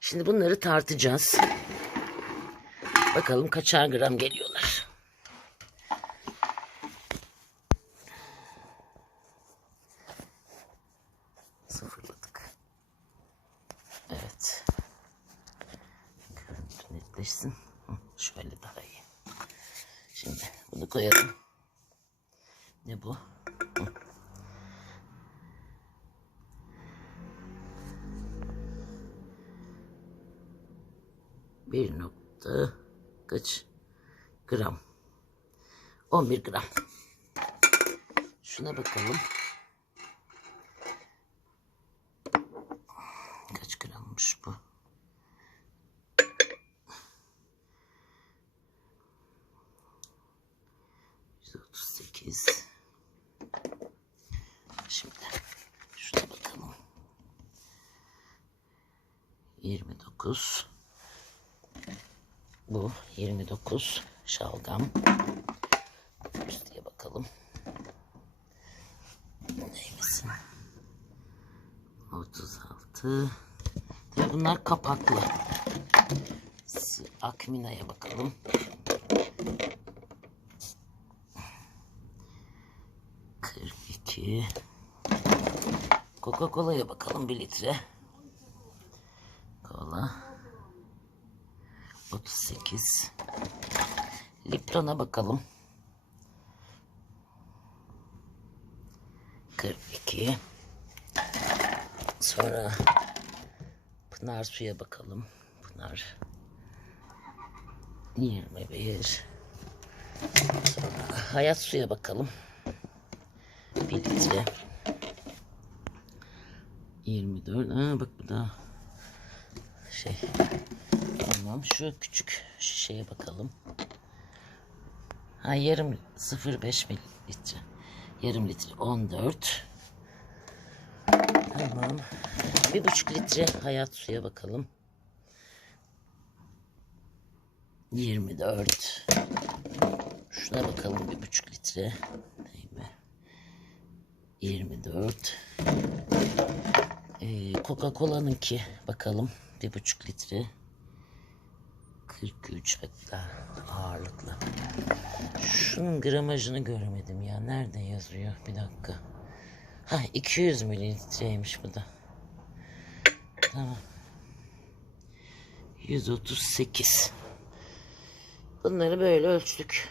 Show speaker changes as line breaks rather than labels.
Şimdi bunları tartacağız. Bakalım kaçar gram geliyorlar. Sıfırladık. Evet. Netleşsin. Şöyle daha iyi. Şimdi bunu koyalım. Ne bu? Bir nokta kaç gram? 11 gram. Şuna bakalım. Kaç grammış bu? Yüz otuz sekiz. Şimdi şuna bakalım. Yirmi dokuz. Bu 29 şalgam. Üstüye bakalım. Neymesin? 36. Tabii bunlar kapaklı. Akmina'ya bakalım. Coca-Cola'ya bakalım bir litre. 38. Lipton'a bakalım. 42. Sonra Pınar suya bakalım. Pınar 21. Sonra hayat suya bakalım. 1 litre. 24. Aa, bak bu da şey Tamam şu küçük şişeye bakalım. Ha yarım 0,5 mililitre. Yarım litre 14. Tamam. Bir buçuk litre hayat suya bakalım. 24. Şuna bakalım bir buçuk litre. Değil mi? 24. Ee, Coca-Cola'nınki bakalım. Bir buçuk litre. 43 bak daha ağırlıklı. Şunun gramajını göremedim ya. Nerede yazıyor? Bir dakika. Ha 200 mililitreymiş bu da. Tamam. 138. Bunları böyle ölçtük.